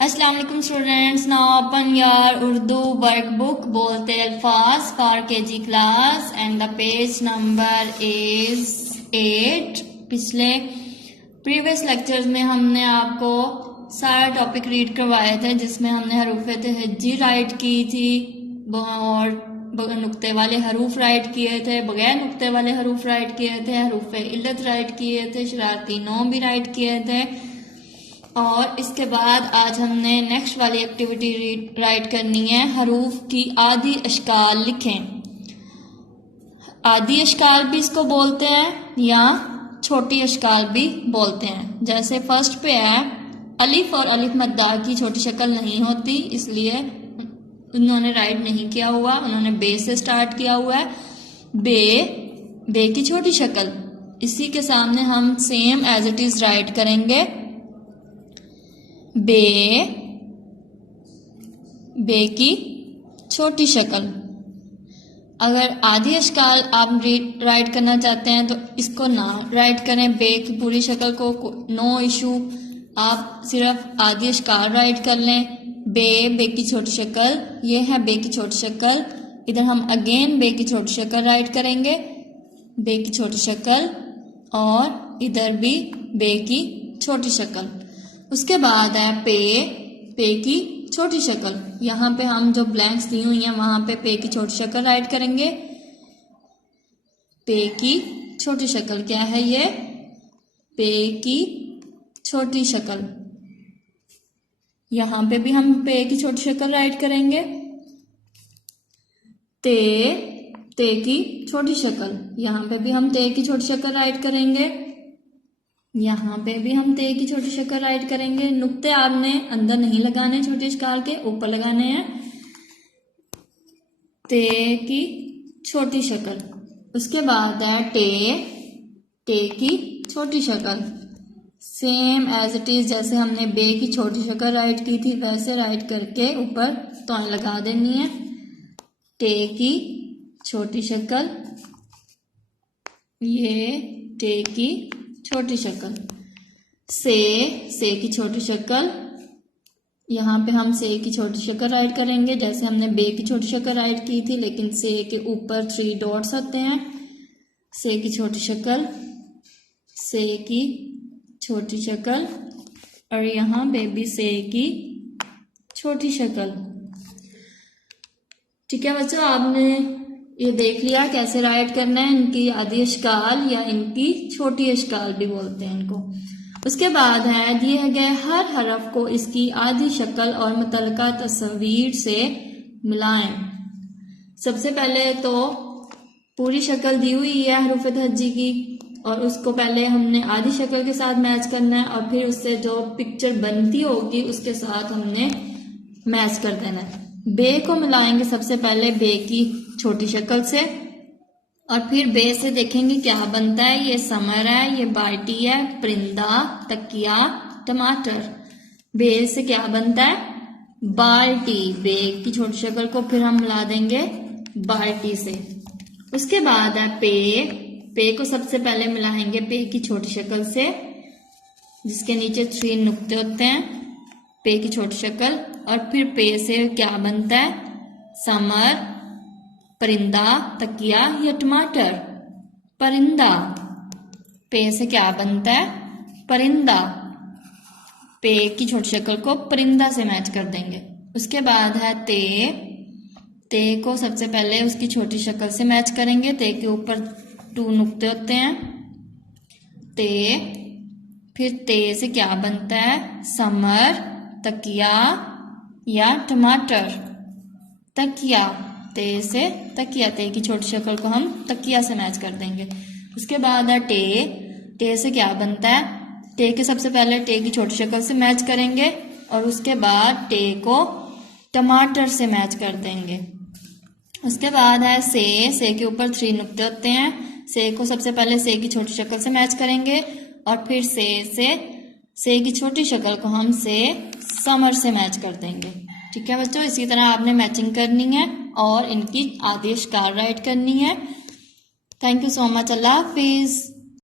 अस्सलाम वालेकुम students, now open your Urdu workbook बोलते अल्फाज for KG class and the page number is 8। पिछले प्रीवियस लेक्चर्स में हमने आपको सारा टॉपिक रीड करवाए थे, जिसमें हमने हरूफ तहज्जी राइट की थी और नुक्ते वाले हरूफ राइट किए थे, बगैर नुक्ते वाले हरूफ राइट किए थे, हरूफ इल्लत राइट किए थे, शरारती नोम भी राइट किए थे। और इसके बाद आज हमने नेक्स्ट वाली एक्टिविटी राइट करनी है, हरूफ की आदि अशकाल लिखें। आदि अशकाल भी इसको बोलते हैं या छोटी अशकाल भी बोलते हैं। जैसे फर्स्ट पे है अलिफ और अलिफ मद्दा की छोटी शक्ल नहीं होती, इसलिए उन्होंने राइट नहीं किया हुआ, उन्होंने बे से स्टार्ट किया हुआ है। बे की छोटी शक्ल, इसी के सामने हम same as it is write करेंगे। बे की छोटी शक्ल। अगर आधी अशकाल आप राइट करना चाहते हैं तो इसको ना राइट करें, बे की पूरी शक्ल को, नो इशू। आप सिर्फ आधी अशकाल राइट कर लें। बे की छोटी शक्ल, ये है बे की छोटी शक्ल। इधर हम अगेन बे की छोटी शक्ल राइट करेंगे, बे की छोटी शक्ल, और इधर भी बे की छोटी शक्ल। उसके बाद है पे की छोटी शक्ल। यहाँ पे हम जो ब्लैंक्स दी हुई हैं वहां पे की छोटी शक्ल राइट करेंगे। पे की छोटी शक्ल क्या है ये? पे की छोटी शक्ल। यहाँ पे भी हम पे की छोटी शक्ल राइट करेंगे। ते की छोटी शक्ल, यहाँ पे भी हम ते की छोटी शक्ल राइट करेंगे। यहाँ पे भी हम ते की छोटी शक्ल राइट करेंगे। नुक्ते आपने अंदर नहीं लगाने, छोटी अशकाल के ऊपर लगाने हैं। ते की छोटी शक्ल। उसके बाद है टे की छोटी शक्ल। सेम एज इट इज, जैसे हमने बे की छोटी शक्ल राइट की थी वैसे राइट करके ऊपर तो लगा देनी है। टे की छोटी शक्ल, ये टे की छोटी शक्ल। से की छोटी शक्ल, यहाँ पे हम से की छोटी शक्ल राइट करेंगे जैसे हमने बे की छोटी शक्ल राइट की थी, लेकिन से के ऊपर 3 डॉट्स आते हैं। से की छोटी शक्ल, से की छोटी शक्ल, और यहाँ पे भी से की छोटी शक्ल। ठीक है बच्चों, आपने ये देख लिया कैसे राइट करना है। इनकी आधी अशकाल या इनकी छोटी अशकाल भी बोलते हैं इनको। उसके बाद है दिए गए हर हरफ को इसकी आधी शक्ल और मुतल्लिका तस्वीर से मिलाएं। सबसे पहले तो पूरी शक्ल दी हुई है हरूफ तहज्जी की, और उसको पहले हमने आधी शक्ल के साथ मैच करना है, और फिर उससे जो पिक्चर बनती होगी उसके साथ हमने मैच कर देना है। बे को मिलाएंगे सबसे पहले बे की छोटी शक्ल से, और फिर बे से देखेंगे क्या बनता है। ये समर है, ये बाल्टी है, परिंदा, तकिया, टमाटर। बे से क्या बनता है? बाल्टी। बे की छोटी शक्ल को फिर हम मिला देंगे बाल्टी से। उसके बाद है पे को सबसे पहले मिलाएंगे पे की छोटी शक्ल से, जिसके नीचे 3 नुक्ते होते हैं, पे की छोटी शक्ल। और फिर पे से क्या बनता है? समर, परिंदा, तकिया या टमाटर। परिंदा। पे से क्या बनता है? परिंदा। पे की छोटी शक्ल को परिंदा से मैच कर देंगे। उसके बाद है ते को सबसे पहले उसकी छोटी शक्ल से मैच करेंगे। ते के ऊपर 2 नुक्ते होते हैं। फिर ते से क्या बनता है? समर, तकिया या टमाटर। तकिया। ते से तकिया, ते की छोटी शक्ल को हम तकिया से मैच कर देंगे। उसके बाद है टे से क्या बनता है? टे के सबसे पहले टे की छोटी शक्ल से मैच करेंगे, और उसके बाद टे को टमाटर से मैच कर देंगे। उसके बाद है से के ऊपर 3 नुक्ते होते हैं। से को सबसे पहले से की छोटी शक्ल से मैच करेंगे, और फिर से की छोटी शक्ल को हम से समर से मैच कर देंगे। ठीक है बच्चों, इसी तरह आपने मैचिंग करनी है और इनकी आधी अशकाल राइट करनी है। Thank you so much. Allah Hafiz.